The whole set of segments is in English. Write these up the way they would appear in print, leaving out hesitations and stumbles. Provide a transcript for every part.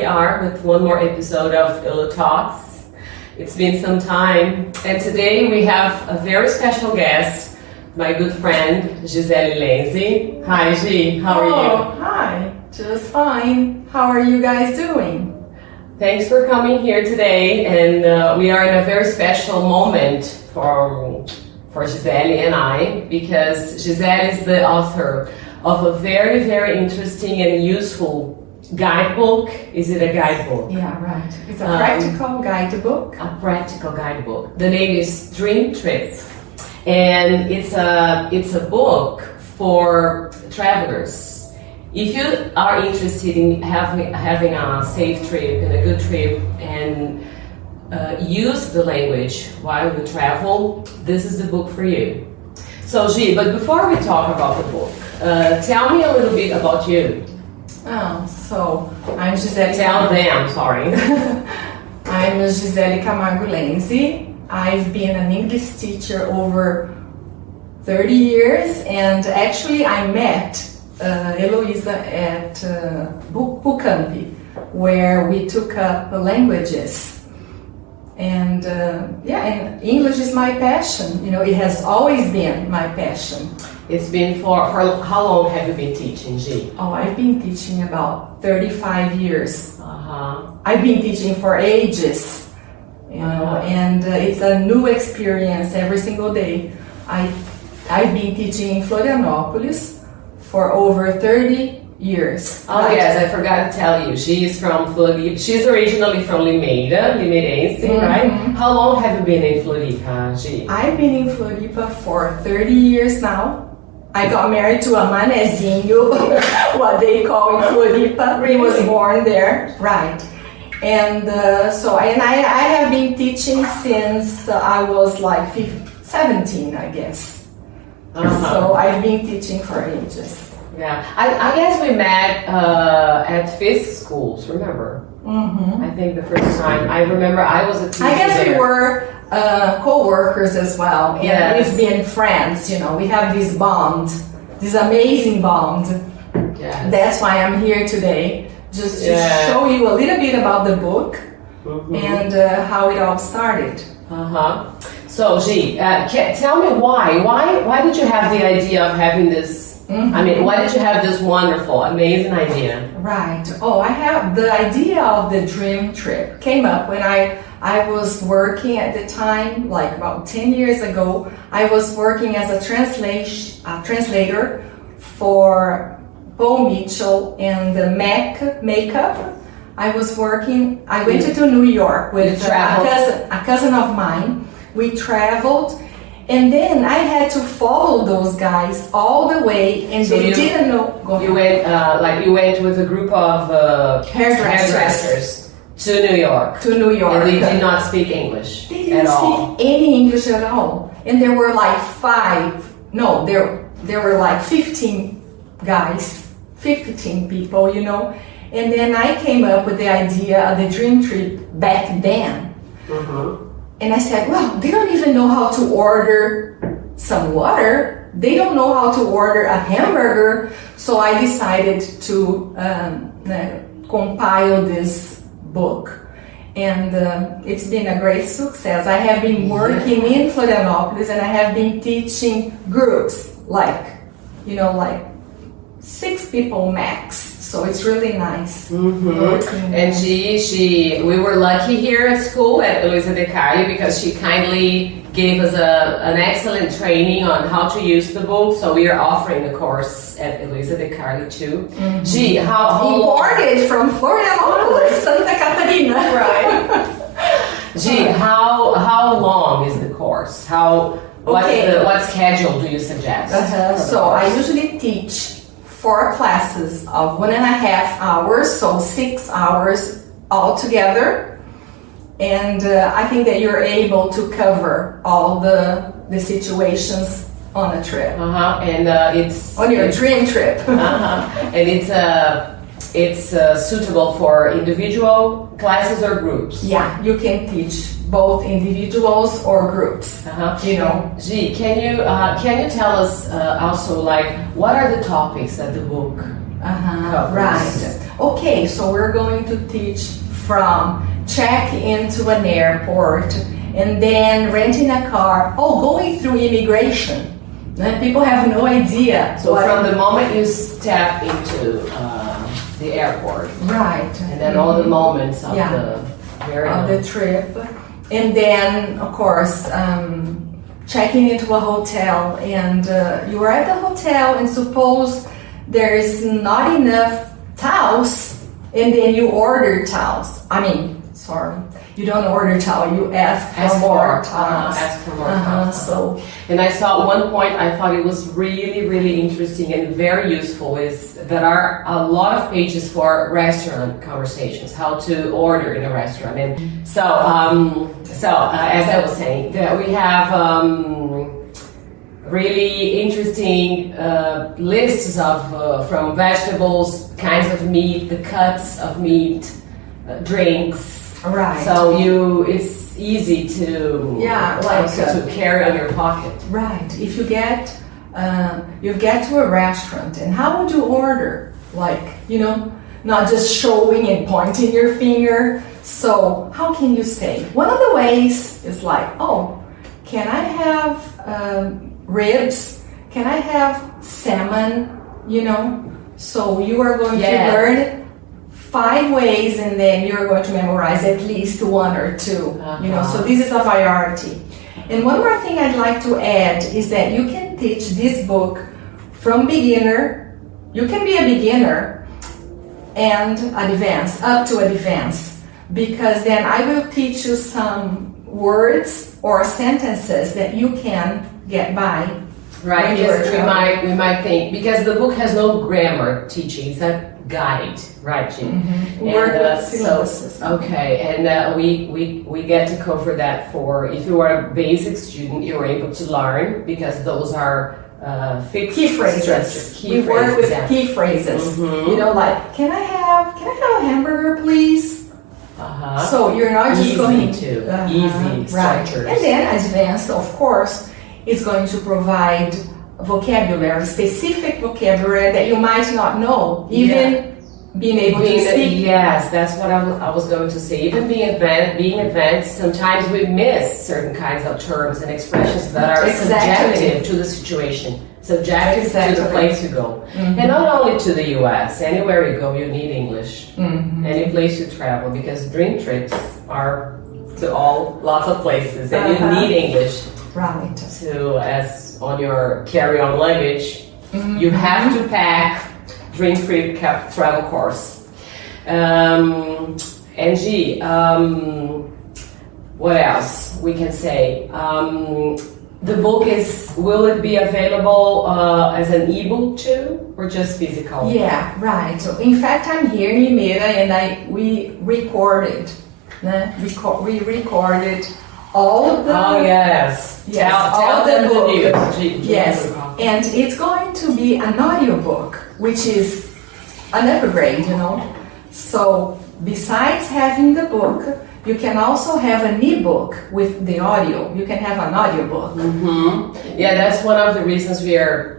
we are with one more episode of Helô Talks. It's been some time, and today we have a very special guest, my good friend Gisele Lenzi. Hi Gi, how are you? Hi, just fine. How are you guys doing? Thanks for coming here today, and we are in a very special moment for Gisele and I, because Gisele is the author of a very, very interesting and useful guidebook. Is it a guidebook? Yeah, right. It's a practical guidebook. A practical guidebook. The name is Dream Trip, and it's a book for travelers. If you are interested in having a safe trip and a good trip and use the language while you travel, this is the book for you. So Gi, but before we talk about the book, tell me a little bit about you. So I'm Gisele. Tell them, sorry. I'm Gisele Lenzi. I've been an English teacher over 30 years, and actually I met Eloisa at Bootcamp, where we took up languages. And and English is my passion. You know, it has always been my passion. It's been for how long have you been teaching, Gi? Oh, I've been teaching about 35 years. Uh-huh. I've been teaching for ages, you know, and it's a new experience every single day. I've been teaching in Florianópolis for over 30 years. Oh yes, I forgot to tell you. She's from Floripa. She's originally from Limeirense, right? How long have you been in Floripa, Gi? I've been in Floripa for 30 years now. I got married to a manezinho, what they call in Floripa. He was born there, right? And I have been teaching since I was like 17, I guess. So I've been teaching for ages. Yeah, I guess we met at fifth schools, remember? I think the first time. I remember I was a teacher I guess there. we were co-workers as well. And Yes. we've been friends, you know. We have this bond, this amazing bond. Yes. That's why I'm here today, just to show you a little bit about the book and how it all started. So, Gi, tell me why? Why did you have the idea of having this? I mean, why did you have this wonderful, amazing idea? Right. Oh, I have the idea of the dream trip came up when I was working at the time, like about 10 years ago. I was working as a translator for Paul Mitchell and the MAC makeup. I went to New York with a cousin of mine. We traveled. And then I had to follow those guys all the way, and they didn't know. You went with a group of hairdressers to New York. To New York. And they did not speak English They didn't speak any English at all. And there were like there were like 15 guys, 15 people, you know. And then I came up with the idea of the dream trip back then. And I said, well, they don't even know how to order some water. They don't know how to order a hamburger. So I decided to compile this book. And it's been a great success. I have been working in Florianópolis, and I have been teaching groups, like 6 people max. So it's really nice. And we were lucky here at school at Luisa de Carli, because she kindly gave us an excellent training on how to use the book. So we are offering a course at Luisa de Carli too. Gi, how imported from Florianópolis, Santa Catarina. Right. Gi, how long is the course? What schedule do you suggest? So I usually teach 4 classes of 1.5 hours, so 6 hours altogether. And I think that you're able to cover all the situations on a trip. And it's on your dream trip. And it's suitable for individual classes or groups. Yeah, you can teach both individuals or groups. You know. Gi, can you tell us also, like, what are the topics that the book covers? Right. okay, so we're going to teach from check into an airport and then renting a car, going through immigration. And people have no idea. So from the moment you step into the airport, right, and then all the moments of the trip, and then of course checking into a hotel, and you are at the hotel, and suppose there is not enough towels, and then you order towels. You don't order towel, you ask for more towels. Ask for more towels. So, and I saw at one point, I thought it was really, really interesting and very useful, is there are a lot of pages for restaurant conversations, how to order in a restaurant. And so as I was saying, that we have really interesting lists of from vegetables, kinds of meat, the cuts of meat, drinks. right. So it's easy to to carry on your pocket. Right. If you get to a restaurant, and how would you order? Not just showing and pointing your finger. So how can you say? One of the ways is can I have ribs? Can I have salmon? So you are going to learn 5 ways, and then you're going to memorize at least 1 or 2. So this is a variety. And one more thing I'd like to add is that you can teach this book from beginner. You can be a beginner and advanced, up to advanced, because then I will teach you some words or sentences that you can get by. Right, yes, we might think, because the book has no grammar teaching, it's a guide, right, Jean? Mm-hmm. And we get to cover that for, if you are a basic student, you're able to learn, because those are fixed key phrases. We work with key phrases. Mm-hmm. can I have a hamburger, please? So you're not just going to easy structures. Right. And then advanced, of course, is going to provide vocabulary, specific vocabulary that you might not know, even being able to speak. Yes, that's what I was going to say. Even being advanced, sometimes we miss certain kinds of terms and expressions that are subjective to the situation, subjective to the place you go. Mm-hmm. And not only to the US, anywhere you go, you need English. Mm-hmm. Any place you travel, because dream trips are to lots of places, and you need English. Right. As on your carry-on luggage, you have to pack dream trip travel course. Angie, what else we can say? The book will it be available as an ebook too, or just physical? Yeah, right. So in fact, I'm here in Limeira, and we recorded. We recorded all of the. Oh yes. Tell them the book. The news. Yes, and it's going to be an audiobook, which is an upgrade, So besides having the book, you can also have an ebook with the audio. You can have an audiobook. Mm-hmm. Yeah, that's one of the reasons we are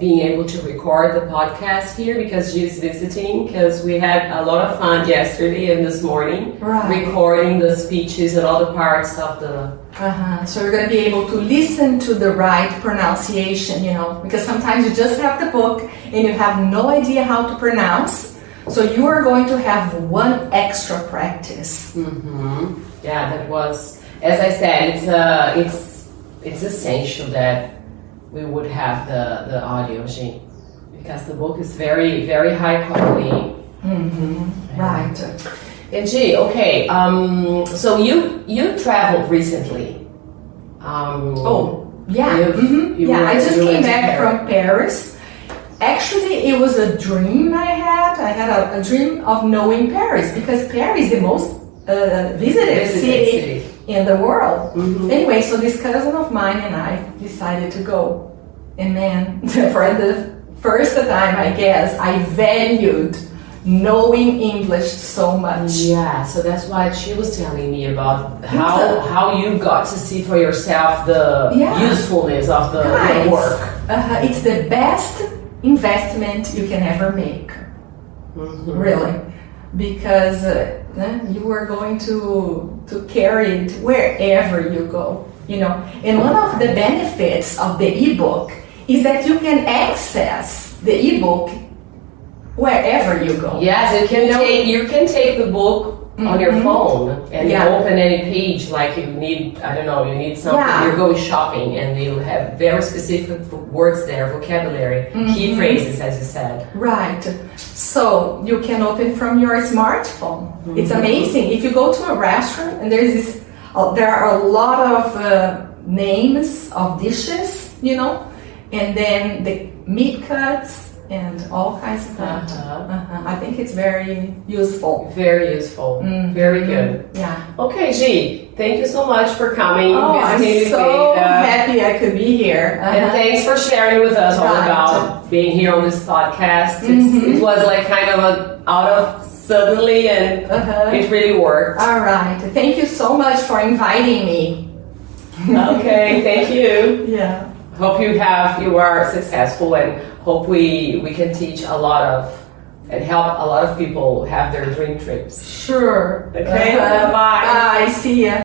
being able to record the podcast here, because she's visiting, because we had a lot of fun yesterday and this morning recording the speeches and all the parts of the... So you're going to be able to listen to the right pronunciation, because sometimes you just have the book and you have no idea how to pronounce. So you are going to have 1 extra practice. Mm-hmm. Yeah, that was, as I said, it's essential that we would have the audio, Jean, because the book is very, very high quality. Mm-hmm. Right. And G, okay, so you traveled recently. I just came back from Paris. Actually, it was a dream I had. I had a dream of knowing Paris, because Paris is the most visited city in the world. Mm-hmm. Anyway, so this cousin of mine and I decided to go. And man, for the first time, I guess, I valued knowing English so much. Yeah, so that's why she was telling me about how you got to see for yourself the usefulness of the work. It's the best investment you can ever make. really, because you are going to carry it wherever you go, you know. And one of the benefits of the ebook is that you can access the ebook wherever you go. Yes, you can take the book on your phone and open any page, like you need, I don't know, you need something, you're going shopping and you have very specific words there, vocabulary, key phrases, as you said. Right. So you can open from your smartphone. It's amazing. If you go to a restaurant and there are a lot of names of dishes, you know, and then the meat cuts and all kinds of that. I think it's very useful. Very useful. Very good. Yeah. Okay, G, thank you so much for coming. I'm so happy I could be here. And thanks for sharing with us all about being here on this podcast. It was like kind of out of suddenly, and it really worked. All right. Thank you so much for inviting me. Okay, thank you. Yeah. Hope you are successful, and hope we can teach a lot of and help a lot of people have their dream trips. Sure. Okay. Bye. Bye. See ya.